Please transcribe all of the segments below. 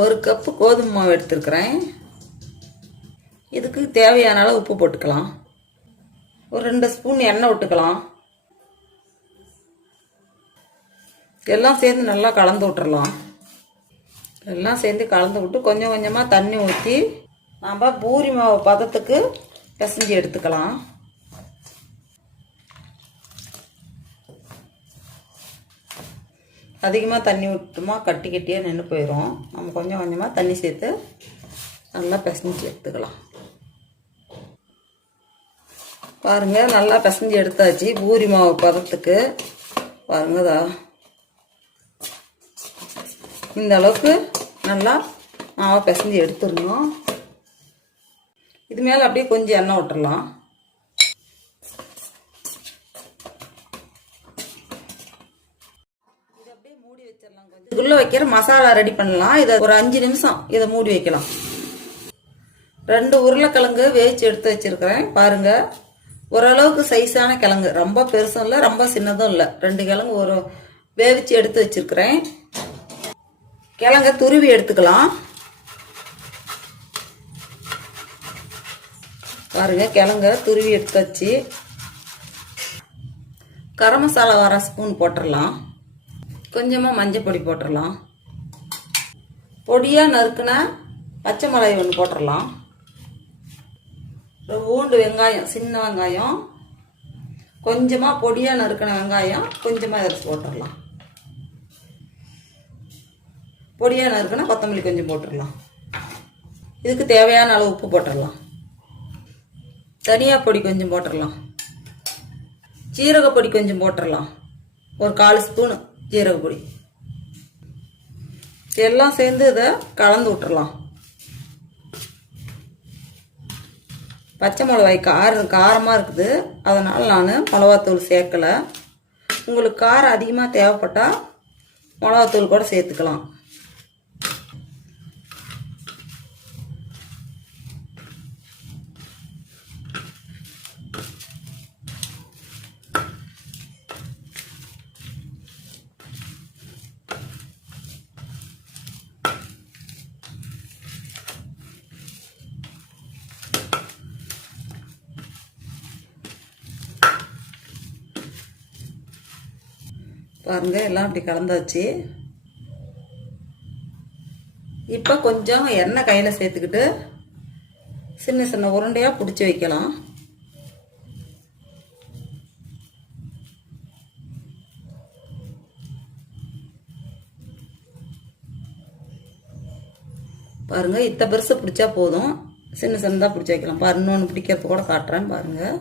ஒரு கப்பு கோதுமை மாவு எடுத்துருக்குறேன். இதுக்கு தேவையான அளவு உப்பு போட்டுக்கலாம். ஒரு ரெண்டு ஸ்பூன் எண்ணெய் விட்டுக்கலாம். எல்லாம் சேர்ந்து நல்லா கலந்து விட்டுறலாம். எல்லாம் சேர்ந்து கலந்து விட்டு கொஞ்சம் கொஞ்சமாக தண்ணி ஊற்றி நாம் பூரி மாவு பதத்துக்கு பிசைஞ்சு எடுத்துக்கலாம். அதிகமாக தண்ணி விட்டுமா கட்டி கட்டியாக நின்று போயிடும் நம்ம கொஞ்சம் கொஞ்சமாக தண்ணி சேர்த்து நல்லா பிசைஞ்சு எடுத்துக்கலாம். பாருங்கள் நல்லா பிசைஞ்சு எடுத்தாச்சு. பூரி மாவு பதத்துக்கு. பாருங்கதா இந்த அளவுக்கு நல்லா மாவை பிசைஞ்சு எடுத்துடணும். இது மேலே அப்படியே கொஞ்சம் எண்ணெய் விட்டுடலாம் இதுக்குள்ளே வைக்கிற மசாலா ரெடி பண்ணலாம். இதை ஒரு அஞ்சு நிமிஷம் இதை மூடி வைக்கலாம். ரெண்டு உருளைக்கிழங்கு வேவிச்சு எடுத்து வச்சிருக்கிறேன். பாருங்கள் ஓரளவுக்கு சைஸான கிழங்கு. ரொம்ப பெருசும் இல்லை ரொம்ப சின்னதும் இல்லை. ரெண்டு கிழங்கு ஒரு வேவிச்சு எடுத்து வச்சிருக்கிறேன். கிழங்க துருவி எடுத்துக்கலாம். பாருங்க கிழங்க துருவி எடுத்து வச்சு கரம் மசாலா வர ஸ்பூன் போட்டுடலாம் கொஞ்சமாக மஞ்சள் பொடி போட்டுடலாம் பொடியாக நறுக்குன பச்சை மிளகாய் ஒன்று போட்டுடலாம் பூண்டு வெங்காயம் சின்ன வெங்காயம். கொஞ்சமாக பொடியாக நறுக்கின வெங்காயம் கொஞ்சமாக இதில் போட்டுடலாம் பொடியாக நறுக்கினா கொத்தமல்லி கொஞ்சம் போட்டுடலாம் இதுக்கு தேவையான அளவு உப்பு போட்டுடலாம் தனியா பொடி கொஞ்சம் போட்டுடலாம் ஜீரக பொடி கொஞ்சம் போட்டுடலாம் ஒரு கால் ஸ்பூனு. ஜீரகப்பொடி எல்லாம் சேர்ந்து இதை கலந்து விட்டுறலாம். பச்சை மிளகாய் காரம் காரமாக இருக்குது. அதனால் நான் மிளகாத்தூள் சேர்க்கலை. உங்களுக்கு காரம் அதிகமாக தேவைப்பட்டால் மிளகாத்தூள் கூட சேர்த்துக்கலாம். பாருங்கள் எல்லாம் அப்படி கலந்தாச்சு. இப்போ கொஞ்சம் எண்ணெய் கையில் சேர்த்துக்கிட்டு சின்ன சின்ன உருண்டையாக பிடிச்சி வைக்கலாம். பாருங்கள் இத்த பெருசு பிடிச்சா போதும். சின்ன சின்னதாக பிடிச்சி வைக்கலாம். பாரு இன்னொன்று பிடிக்கிறது கூட காட்டுறேன் பாருங்கள்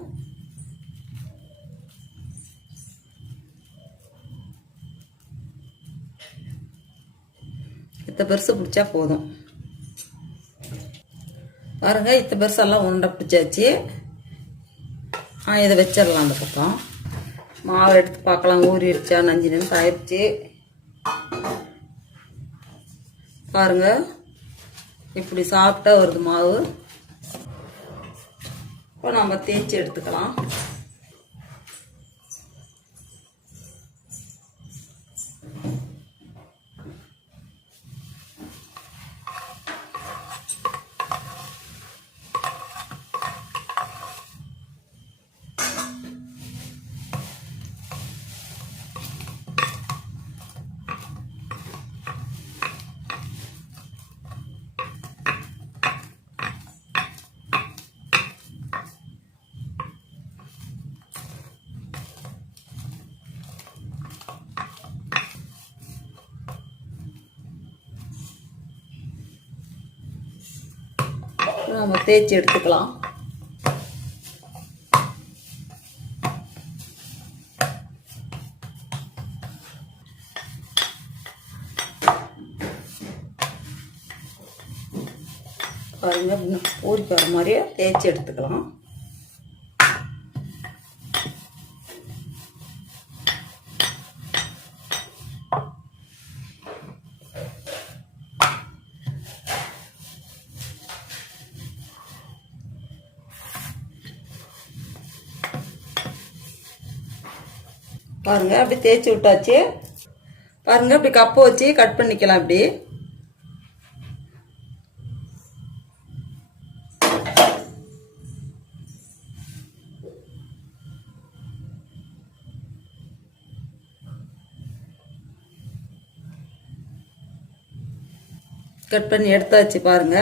இத்த பெருசு பிடிச்சா போதும். பாருங்க இத்த பெருசெல்லாம் உருண்டை பிடிச்சாச்சு. ஆ இதை வச்சிடலாம் அந்த பக்கம். மாவு எடுத்து பார்க்கலாம் ஊறிடுச்சா நஞ்சு நிமிஷம் ஆயிடுச்சு பாருங்க இப்படி சாப்பிட்டா வருது மாவு. இப்போ நம்ம தேய்ச்சி எடுத்துக்கலாம். நம்ம தேய்ச்சி எடுத்துக்கலாம். பாருங்க ஊருக்கு வர மாதிரியே தேய்ச்சி எடுத்துக்கலாம். பாருங்கள் அப்படி தேய்ச்சி விட்டாச்சு. பாருங்கள் அப்படி கப்பை வச்சு கட் பண்ணிக்கலாம் அப்படி கட் பண்ணி எடுத்தாச்சு பாருங்க.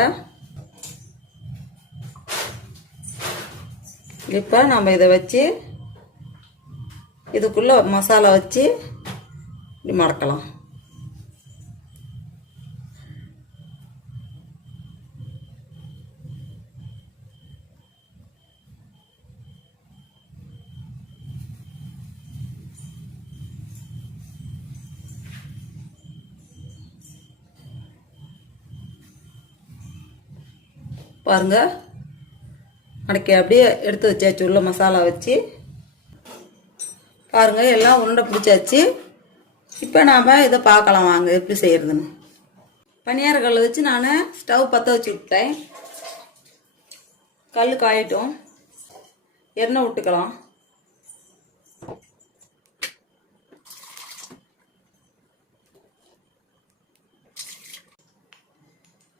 இப்போ நம்ம இதை வச்சு இதுக்குள்ளே மசாலா வச்சு இப்படி மடக்கலாம் பாருங்க. அன்னைக்கு அப்படியே எடுத்து வச்சாச்சு உள்ள மசாலா வச்சு. பாருங்கள் எல்லாம் உருண்டை பிடிச்சாச்சு. இப்போ நாம் இதை பார்க்கலாம் வாங்க எப்படி செய்கிறதுன்னு பனியார வச்சு நான் ஸ்டவ் பற்ற வச்சு விட்டேன் கல் காயட்டும். எண்ணெய் விட்டுக்கலாம்.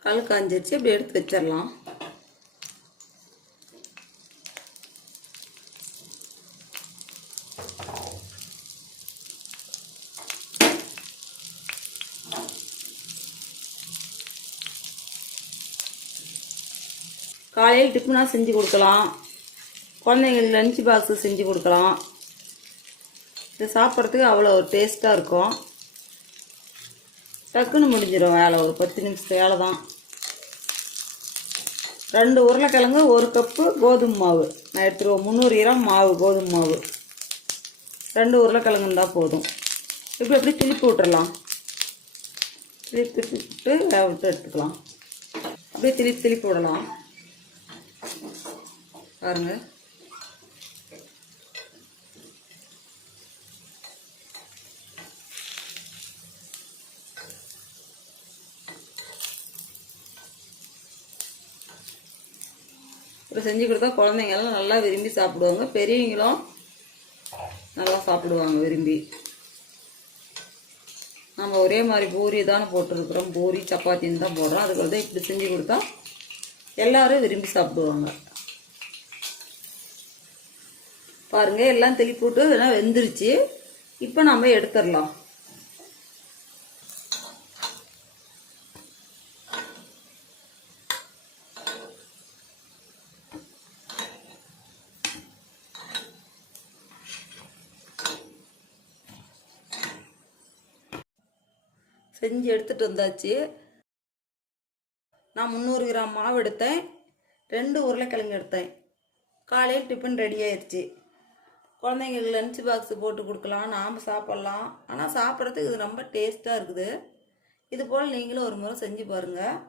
கல் காஞ்சிருச்சு இப்படி எடுத்து வச்சிடலாம். காலையில் டிஃபனாக செஞ்சு கொடுக்கலாம். குழந்தைங்களுக்கு லஞ்ச் பாக்ஸு செஞ்சு கொடுக்கலாம். இது சாப்பிட்றதுக்கு அவ்வளோ ஒரு டேஸ்ட்டாக இருக்கும். டக்குன்னு முடிஞ்சிடும் வேலை. ஒரு பத்து நிமிஷத்து வேலை தான். ரெண்டு உருளைக்கிழங்கு ஒரு கப்பு கோதுமை மாவு. நான் எடுத்துருவோம் முந்நூறு கிராம் மாவு கோதுமை மாவு. ரெண்டு உருளைக்கிழங்கு இருந்தால் போதும். இப்போ எப்படி திருப்பி விட்டுறலாம்? திருப்பி விட்டு வேக விட்டு எடுத்துக்கலாம். அப்படியே திருப்பி திருப்பி விடலாம். பாருங்க. இப்படி செஞ்சு கொடுத்தா குழந்தைங்கெல்லாம் நல்லா விரும்பி சாப்பிடுவாங்க. பெரியவங்களும் நல்லா சாப்பிடுவாங்க விரும்பி. நம்ம ஒரே மாதிரி பூரி தானே போட்டிருக்கிறோம். பூரி சப்பாத்தின்னு தான் போடுறோம். அதுக்கு வந்து இப்படி செஞ்சு கொடுத்தா எல்லோரும் விரும்பி சாப்பிடுவாங்க. பாருங்க எல்லாம் தெளி போட்டு எல்லாம் வெந்துருச்சு. இப்போ நம்ம எடுத்துடலாம். செஞ்சு எடுத்துகிட்டு வந்தாச்சு. நான் முந்நூறு கிராம் மாவு எடுத்தேன். ரெண்டு உருளைக்கிழங்கு எடுத்தேன். காலையில் டிஃபன் ரெடி ஆயிடுச்சு குழந்தைங்களுக்கு லஞ்ச் பாக்ஸ் போட்டு கொடுக்கலாம் நாம் சாப்பிட்லாம். ஆனால் சாப்பிட்றதுக்கு இது ரொம்ப டேஸ்ட்டாக இருக்குது. இது போல் நீங்களும் ஒரு முறை செஞ்சு பாருங்கள்